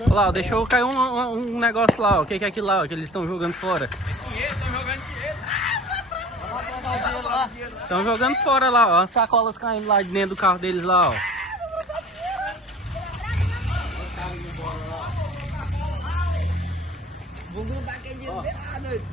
Olha lá, deixou cair um negócio lá, ó. O que é aquilo lá, ó, que eles estão jogando fora? Estão jogando fora lá, ó. As sacolas caindo lá de dentro do carro deles lá, ó. Vamos montar aquele dinheiro lá, doido.